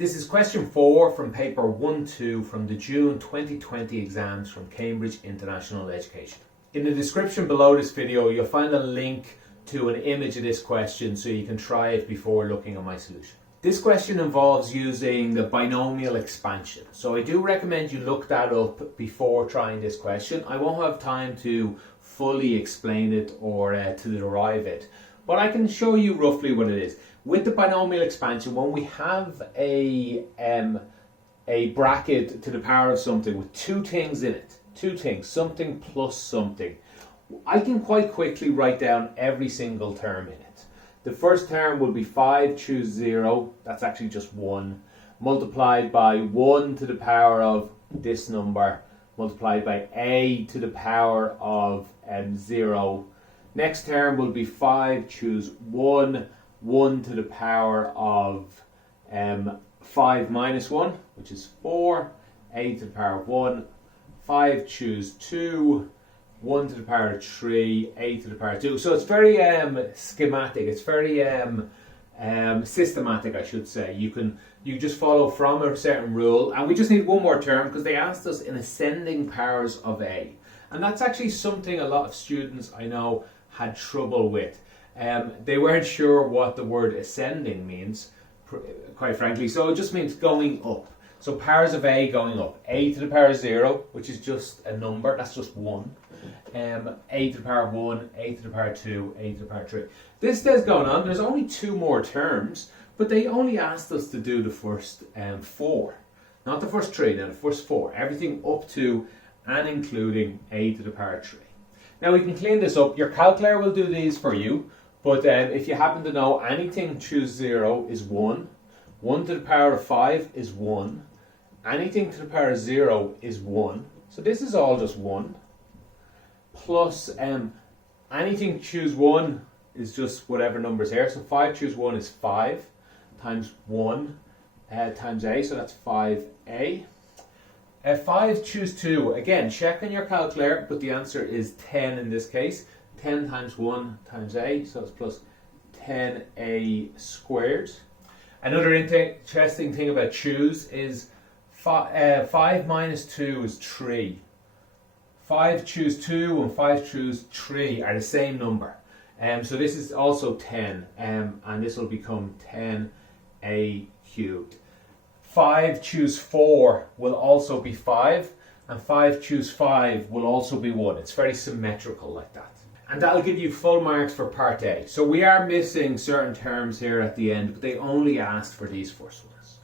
This is question 4 from paper 1-2 from the June 2020 exams from Cambridge International Education. In the description below this video, you'll find a link to an image of this question so you can try it before looking at my solution. This question involves using the binomial expansion. So I do recommend you look that up before trying this question. I won't have time to fully explain it or to derive it, but I can show you roughly what it is. With the binomial expansion, when we have a bracket to the power of something with two things in it, something plus something, I can quite quickly write down every single term in it. The first term will be 5, choose 0, that's actually just 1, multiplied by 1 to the power of this number, multiplied by a to the power of 0. Next term will be 5, choose 1, 1 to the power of 5 minus 1, which is 4, a to the power of 1, 5, choose 2, 1 to the power of 3, a to the power of 2. So it's very schematic, it's very systematic, I should say. You just follow from a certain rule, and we just need one more term because they asked us in ascending powers of a. And that's actually something a lot of students I know had trouble with. They weren't sure what the word ascending means, quite frankly, so it just means going up. So powers of a going up. A to the power of 0, which is just a number, that's just 1. A to the power of 1, a to the power of 2, a to the power of 3. This is going on. There's only 2 more terms, but they only asked us to do the first 4. Not the first 3, now the first 4. Everything up to and including a to the power of 3. Now we can clean this up. Your calculator will do these for you, but if you happen to know anything choose 0 is 1. 1 to the power of 5 is 1. Anything to the power of 0 is 1. So this is all just 1. Plus anything choose 1 is just whatever number's here. So 5 choose 1 is 5 times 1 times a, so that's 5a. 5 choose 2, again check on your calculator, but the answer is 10 in this case. 10 times 1 times a, so it's plus 10a squared. Another interesting thing about choose is 5 minus 2 is 3. 5 choose 2 and 5 choose 3 are the same number. So this is also 10, and this will become 10a cubed. 5 choose 4 will also be 5, and 5 choose 5 will also be 1. It's very symmetrical like that. And that'll give you full marks for part A. So we are missing certain terms here at the end, but they only asked for these first ones.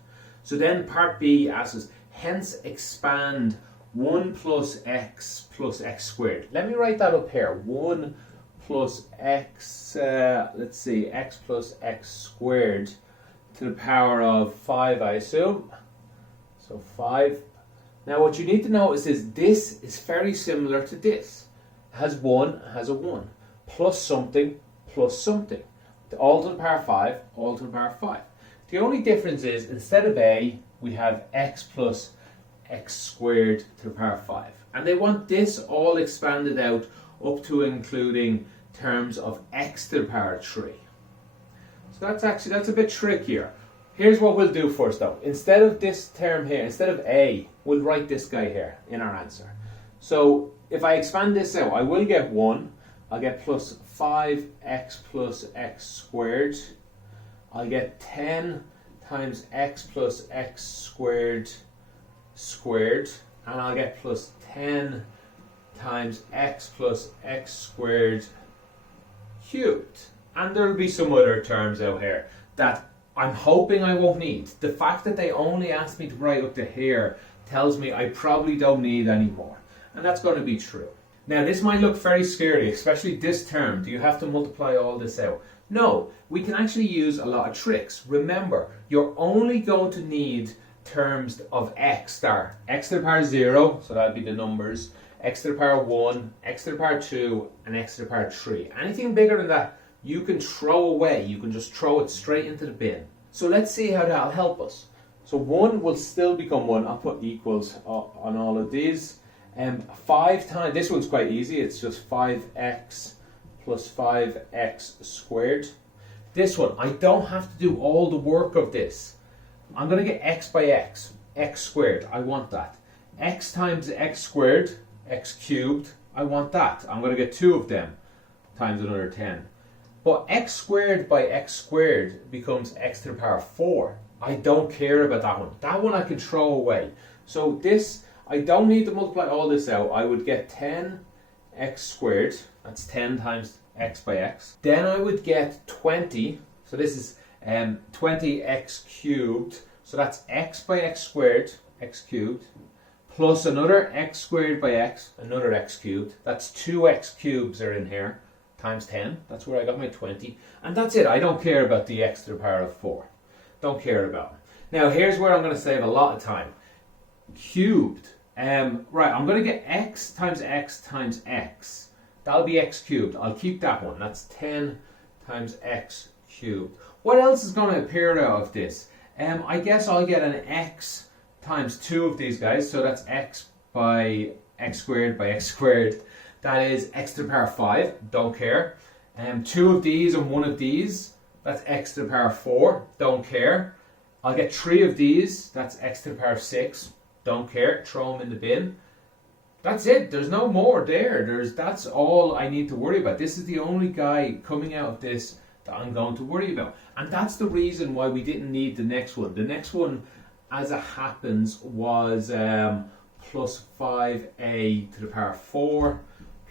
So then part B asks us, hence expand 1 plus x squared. Let me write that up here. 1 plus x, let's see, x plus x squared to the power of 5, I assume. So 5. Now what you need to notice is this is very similar to this. Has 1, has a 1. Plus something, all to the power of 5, all to the power of 5. The only difference is, instead of a, we have x plus x squared to the power of 5. And they want this all expanded out up to including terms of x to the power of 3. So that's a bit trickier. Here's what we'll do first though. Instead of this term here, instead of a, we'll write this guy here in our answer. So if I expand this out, I will get 1. I'll get plus 5x plus x squared. I'll get 10 times x plus x squared, and I'll get plus 10 times x plus x squared cubed. And there'll be some other terms out here that I'm hoping I won't need. The fact that they only asked me to write up to here tells me I probably don't need any more. And that's going to be true. Now this might look very scary, especially this term. Do you have to multiply all this out? No, we can actually use a lot of tricks. Remember, you're only going to need terms of x that are x to the power 0, so that'd be the numbers, x to the power 1, x to the power 2, and x to the power 3. Anything bigger than that, you can throw away. You can just throw it straight into the bin. So let's see how that'll help us. So 1 will still become 1. I'll put equals on all of these. 5 times, this one's quite easy, it's just 5x plus 5x squared. This one, I don't have to do all the work of this. I'm going to get x by x, x squared. I want that. X times x squared, x cubed. I want that. I'm going to get 2 of them times another 10. But x squared by x squared becomes x to the power 4. I don't care about that one. That one I can throw away. So this, I don't need to multiply all this out. I would get 10x squared. That's 10 times x by x. Then I would get 20. So this is 20x cubed. So that's x by x squared, x cubed, plus another x squared by x, another x cubed. That's 2x cubes are in here, times 10. That's where I got my 20. And that's it. I don't care about the x to the power of 4. Don't care about it. Now here's where I'm going to save a lot of time. Cubed. Right, I'm going to get x times x times x. That'll be x cubed. I'll keep that one. That's 10 times x cubed. What else is going to appear out of this? I guess I'll get an x times 2 of these guys. So that's x by x squared by x squared. That is x to the power 5. Don't care. 2 of these and 1 of these. That's x to the power 4. Don't care. I'll get 3 of these. That's x to the power 6. Don't care. Throw them in the bin. That's it. There's no more there. That's all I need to worry about. This is the only guy coming out of this that I'm going to worry about. And that's the reason why we didn't need the next one. The next one, as it happens, was plus 5a to the power 4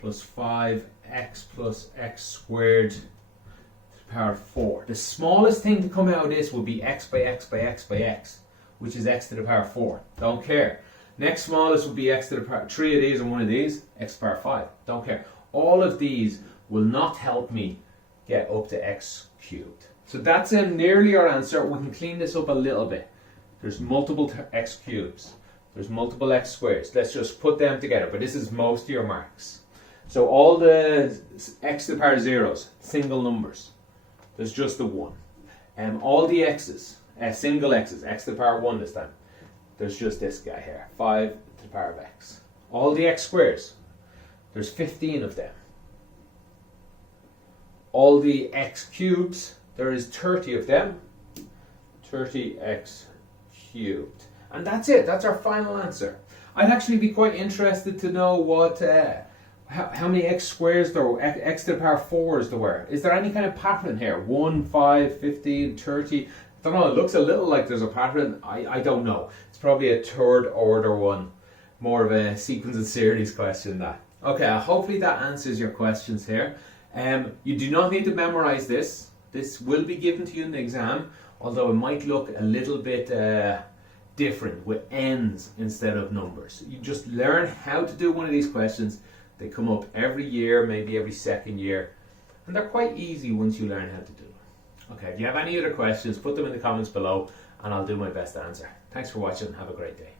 plus 5x plus x squared to the power 4. The smallest thing to come out of this will be x by x by x by x, which is x to the power 4. Don't care. Next smallest will be x to the power 3 of these and 1 of these, x to the power 5. Don't care. All of these will not help me get up to x cubed. So that's nearly our answer. We can clean this up a little bit. There's multiple x cubes. There's multiple x squares. Let's just put them together. But this is most of your marks. So all the x to the power zeros, single numbers. There's just the 1. All the x's, single x's, x to the power 1 this time. There's just this guy here, 5 to the power of x. All the x squares, there's 15 of them. All the x cubes, there is 30 of them. 30x cubed. And that's it. That's our final answer. I'd actually be quite interested to know what, how many x squares there were, x to the power 4s there were. Is there any kind of pattern here? 1, 5, 15, 30. I don't know. It looks a little like there's a pattern. I don't know. It's probably a third order one. More of a sequence and series question that. Okay, hopefully that answers your questions here. You do not need to memorize this. This will be given to you in the exam, although it might look a little bit different with ends instead of numbers. You just learn how to do one of these questions. They come up every year, maybe every second year, and they're quite easy once you learn how to do them. Okay, if you have any other questions, put them in the comments below and I'll do my best to answer. Thanks for watching and have a great day.